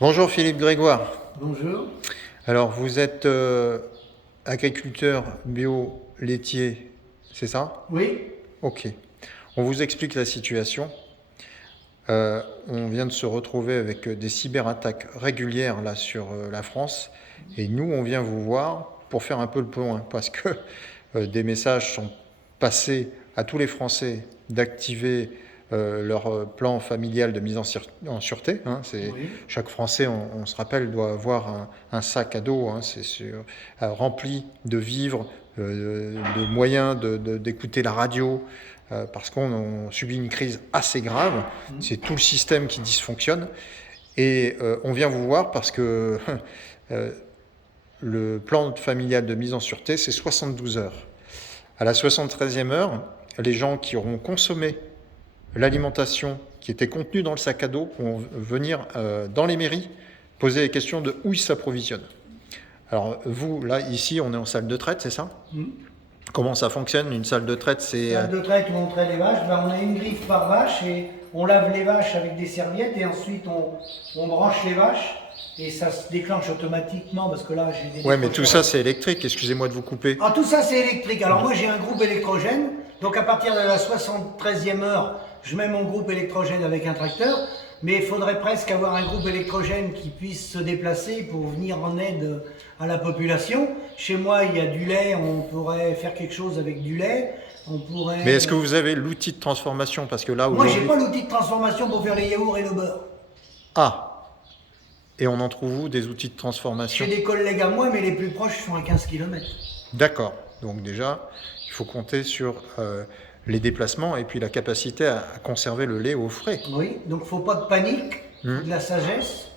Bonjour Philippe Grégoire. Bonjour. Alors vous êtes agriculteur bio laitier, c'est ça? Oui, Ok. On vous explique la situation. On vient de se retrouver avec des cyberattaques régulières là sur la France et nous on vient vous voir pour faire un peu le point parce que des messages sont passés à tous les Français d'activer leur plan familial de mise en sûreté. Hein. oui. Chaque Français, on se rappelle, doit avoir un sac à dos, hein, rempli de vivres, de moyens d'écouter la radio, parce qu'on subit une crise assez grave. C'est tout le système qui dysfonctionne. Et on vient vous voir parce que le plan familial de mise en sûreté, c'est 72 heures. À la 73e heure, les gens qui auront consommé l'alimentation qui était contenue dans le sac à dos vont venir dans les mairies poser les questions de où ils s'approvisionnent. Alors vous, là, ici, on est en salle de traite, c'est ça? Comment ça fonctionne? Une salle de traite, c'est... Salle de traite où on traite les vaches, on a une griffe par vache et on lave les vaches avec des serviettes et ensuite on branche les vaches et ça se déclenche automatiquement parce que là j'ai des... Ouais, mais tout ça, c'est électrique. Excusez-moi de vous couper. Ah, tout ça c'est électrique. Alors moi j'ai un groupe électrogène, donc à partir de la 73e heure, je mets mon groupe électrogène avec un tracteur, mais il faudrait presque avoir un groupe électrogène qui puisse se déplacer pour venir en aide à la population. Chez moi il y a du lait, on pourrait faire quelque chose avec du lait, on pourrait... Mais est-ce que vous avez l'outil de transformation? Parce que là, Moi j'ai aujourd'hui... pas l'outil de transformation pour faire les yaourts et le beurre. Ah! Et on en trouve où des outils de Chez transformation? des collègues à moi, mais les plus proches sont à 15 km. D'accord. Donc déjà, il faut compter sur les déplacements et puis la capacité à conserver le lait au frais. Oui, donc faut pas de panique, faut de la sagesse.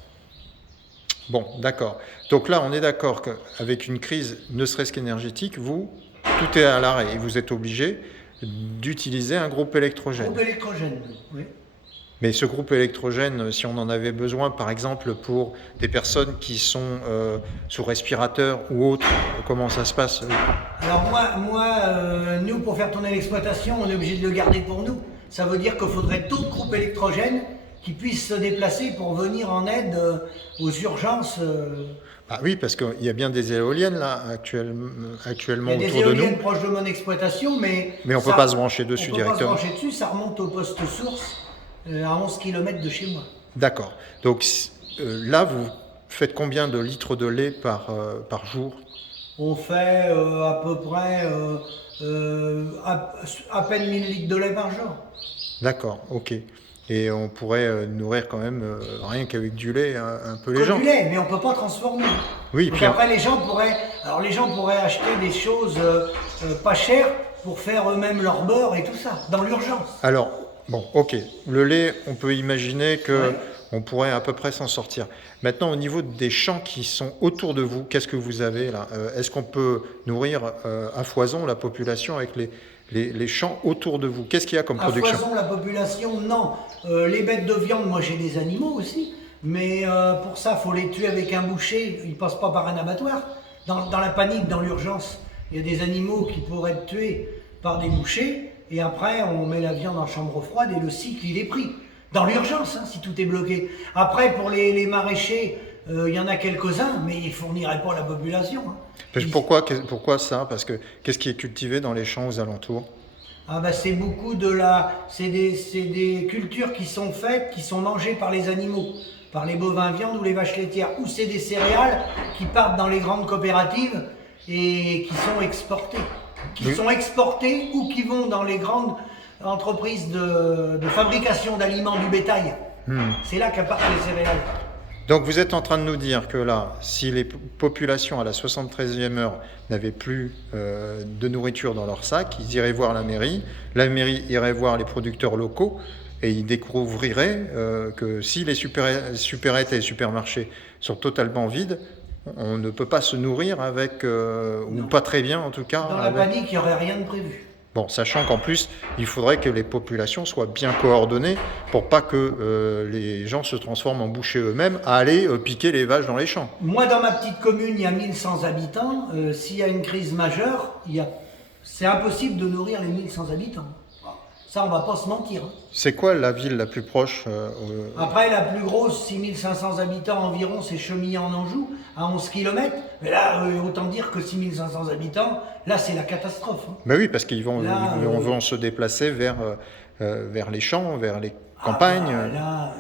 Bon, d'accord. Donc là, on est d'accord qu'avec une crise, ne serait-ce qu'énergétique, vous, tout est à l'arrêt et vous êtes obligé d'utiliser un groupe électrogène. Groupe électrogène, oui. Mais ce groupe électrogène, si on en avait besoin, par exemple, pour des personnes qui sont sous respirateur ou autres, comment ça se passe? Alors nous, pour faire tourner l'exploitation, on est obligé de le garder pour nous. Ça veut dire qu'il faudrait d'autres groupes électrogènes qui puissent se déplacer pour venir en aide aux urgences. Ah oui, parce qu'il y a bien des éoliennes là Il y actuellement a des autour de nous, éoliennes proches de mon exploitation, mais on ne peut pas se brancher dessus on peut pas se directement. brancher dessus, ça remonte au poste source à 11 km de chez moi. D'accord. Donc là, vous faites combien de litres de lait par jour? On fait à peu près à peine 1000 litres de lait par jour. D'accord, ok. Et on pourrait nourrir quand même, rien qu'avec du lait, un peu les Comme gens. du lait, mais on ne peut pas transformer. Oui, Donc puis après, les gens pourraient acheter des choses pas chères pour faire eux-mêmes leur beurre et tout ça, dans l'urgence. alors, bon, ok. Le lait, on peut imaginer que Ouais. on pourrait à peu près s'en sortir. Maintenant, au niveau des champs qui sont autour de vous, qu'est-ce que vous avez là? Est-ce qu'on peut nourrir à foison la population avec les champs autour de vous? Qu'est-ce qu'il y a comme À production? foison, la population, non. Les bêtes de viande, moi j'ai des animaux aussi, mais pour ça, il faut les tuer avec un boucher, ils ne passent pas par un abattoir. Dans la panique, dans l'urgence, il y a des animaux qui pourraient être tués par des bouchers, et après on met la viande en chambre froide et le cycle il est pris. Dans l'urgence, hein, si tout est bloqué. Après, pour les maraîchers, il y en a quelques-uns, mais ils ne fourniraient pas à la population. Hein. Pourquoi ça? Parce que qu'est-ce qui est cultivé dans les champs aux alentours? Ah bah c'est beaucoup c'est des cultures qui sont faites, qui sont mangées par les animaux, par les bovins viande ou les vaches laitières, ou c'est des céréales qui partent dans les grandes coopératives et qui sont exportées. Qui Oui. sont exportées ou qui vont dans les grandes entreprises de fabrication d'aliments du bétail. C'est là qu'appartent les céréales. Donc vous êtes en train de nous dire que là, si les populations à la 73e heure n'avaient plus de nourriture dans leur sac, ils iraient voir la mairie irait voir les producteurs locaux et ils découvriraient que si les supérettes et les supermarchés sont totalement vides, on ne peut pas se nourrir avec, ou pas très bien en tout cas. Dans la panique, il n'y aurait rien de prévu. Bon, sachant qu'en plus, il faudrait que les populations soient bien coordonnées pour pas que les gens se transforment en bouchers eux-mêmes à aller piquer les vaches dans les champs. Moi, dans ma petite commune, il y a 1100 habitants. S'il y a une crise majeure, c'est impossible de nourrir les 1100 habitants. Ça, on va pas se mentir. Hein. C'est quoi la ville la plus proche Après, la plus grosse, 6500 habitants environ, c'est Chemillé en Anjou, à 11 km. Mais là, autant dire que 6500 habitants, là, c'est la catastrophe. Hein. Ben oui, parce qu'ils vont, Là, ils vont se déplacer vers les champs, vers les campagnes. Ah bah, là,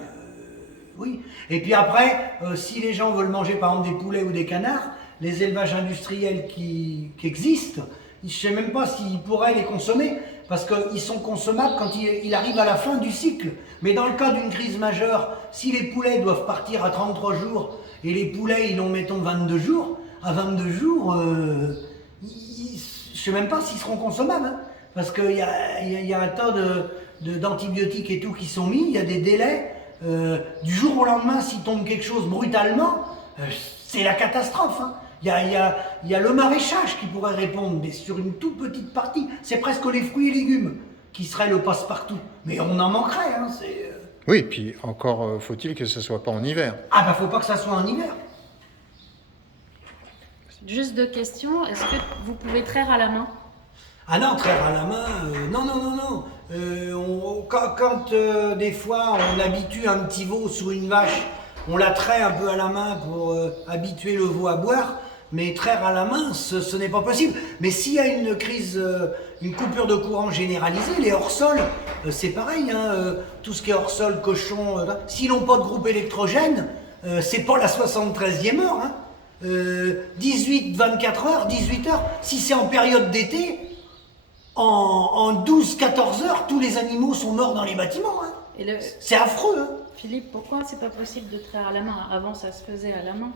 oui. Et puis après, si les gens veulent manger par exemple des poulets ou des canards, les élevages industriels qui existent, je ne sais même pas s'ils pourraient les consommer, parce qu'ils sont consommables quand il arrive à la fin du cycle. Mais dans le cas d'une crise majeure, si les poulets doivent partir à 33 jours, et les poulets, ils ont, mettons, 22 jours, à 22 jours, je ne sais même pas s'ils seront consommables, hein, parce qu'il y a un tas d'antibiotiques et tout qui sont mis, il y a des délais. Du jour au lendemain, s'il tombe quelque chose brutalement, c'est la catastrophe. Hein. Il y a le maraîchage qui pourrait répondre, mais sur une toute petite partie. C'est presque les fruits et légumes qui seraient le passe-partout. Mais on en manquerait. Hein, Oui, puis encore faut-il que ce ne soit pas en hiver. Ah bah faut pas que ça soit en hiver. Juste deux questions. Est-ce que vous pouvez traire à la main? Ah non, traire à la main, non. Quand des fois on habitue un petit veau sur une vache, on la traite un peu à la main pour habituer le veau à boire, mais traire à la main, ce n'est pas possible. Mais s'il y a une crise, une coupure de courant généralisée, les hors-sols, c'est pareil, hein, tout ce qui est hors-sol, cochon, s'ils n'ont pas de groupe électrogène, c'est pas la 73e heure. Hein. 18-24 heures, 18 heures, si c'est en période d'été, en 12-14 heures, tous les animaux sont morts dans les bâtiments. Hein. C'est affreux. Hein. Philippe, pourquoi c'est pas possible de traire à la main? Avant, ça se faisait à la main.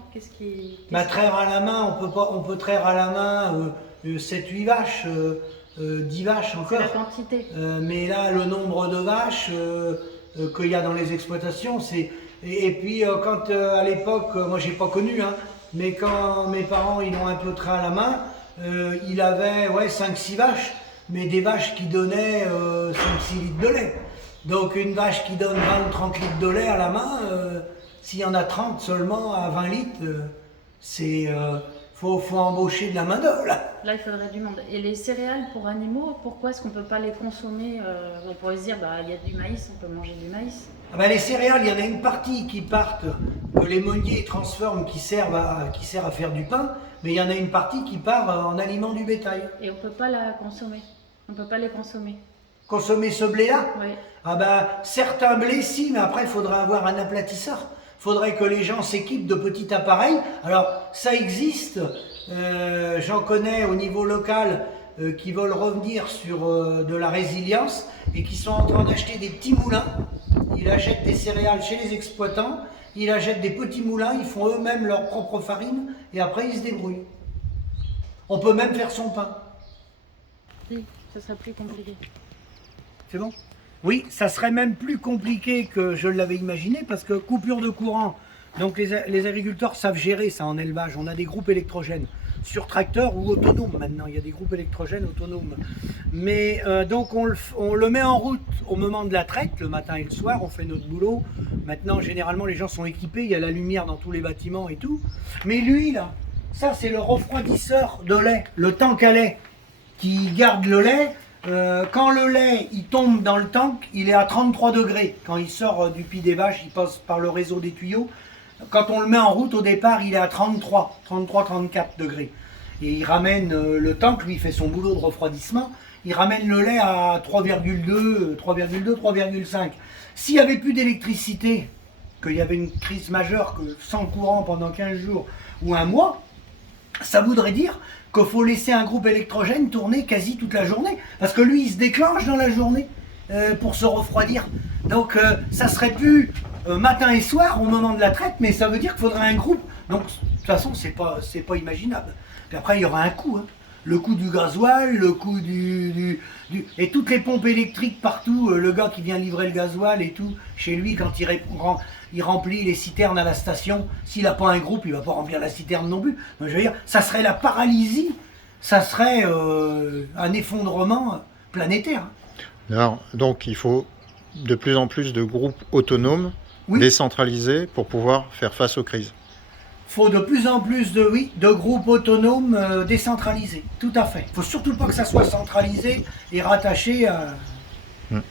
Traire à la main, on peut traire à la main 7-8 vaches, 10 vaches encore. C'est la quantité. Mais là, le nombre de vaches qu'il y a dans les exploitations, c'est... Et puis, quand à l'époque, moi j'ai pas connu, hein, mais quand mes parents ils ont un peu traire à la main, il avait 5-6 vaches. Mais des vaches qui donnaient 5-6 litres de lait. Donc une vache qui donne 20 ou 30 litres de lait à la main, s'il y en a 30 seulement à 20 litres, faut embaucher de la main d'œuvre. Là, il faudrait du monde. Et les céréales pour animaux, pourquoi est-ce qu'on ne peut pas les consommer? On pourrait se dire, il y a du maïs, on peut manger du maïs. Les céréales, il y en a une partie qui partent, que les meuniers transforment, qui sert à faire du pain, mais il y en a une partie qui part en aliment du bétail. Et on ne peut pas la consommer? On ne peut pas les consommer? Consommer ce blé-là? Oui. Certains blés, si, mais après, il faudrait avoir un aplatisseur. Il faudrait que les gens s'équipent de petits appareils. Alors, ça existe, j'en connais au niveau local qui veulent revenir sur de la résilience et qui sont en train d'acheter des petits moulins. Ils achètent des céréales chez les exploitants, ils achètent des petits moulins, ils font eux-mêmes leur propre farine et après ils se débrouillent. On peut même faire son pain. Oui, ça serait plus compliqué. C'est bon? Oui, ça serait même plus compliqué que je l'avais imaginé parce que coupure de courant, donc les agriculteurs savent gérer ça en élevage. On a des groupes électrogènes sur tracteur ou autonomes maintenant, il y a des groupes électrogènes autonomes. Mais donc on le met en route au moment de la traite, le matin et le soir, on fait notre boulot. Maintenant, généralement, les gens sont équipés, il y a la lumière dans tous les bâtiments et tout. Mais lui, là, ça c'est le refroidisseur de lait, le tank à lait qui garde le lait. Quand le lait il tombe dans le tank, il est à 33 degrés. Quand il sort du pied des vaches, il passe par le réseau des tuyaux. Quand on le met en route au départ, il est à 33-34 degrés. Et il ramène le tank, lui il fait son boulot de refroidissement, il ramène le lait à 3,2, 3,5. S'il n'y avait plus d'électricité, qu'il y avait une crise majeure, que sans courant pendant 15 jours ou un mois, ça voudrait dire qu'il faut laisser un groupe électrogène tourner quasi toute la journée. Parce que lui, il se déclenche dans la journée pour se refroidir. Donc ça serait plus matin et soir au moment de la traite, mais ça veut dire qu'il faudrait un groupe. Donc de toute façon, c'est pas imaginable. Puis après, il y aura un coût. Hein. Le coût du gasoil, le coût et toutes les pompes électriques partout, le gars qui vient livrer le gasoil et tout, chez lui, quand il remplit les citernes à la station, s'il n'a pas un groupe, il ne va pas remplir la citerne non plus. Donc, je veux dire, ça serait la paralysie, ça serait un effondrement planétaire. Alors, donc il faut de plus en plus de groupes autonomes, décentralisés, pour pouvoir faire face aux crises. Il faut de plus en plus de groupes autonomes décentralisés, tout à fait. Il ne faut surtout pas que ça soit centralisé et rattaché Mm.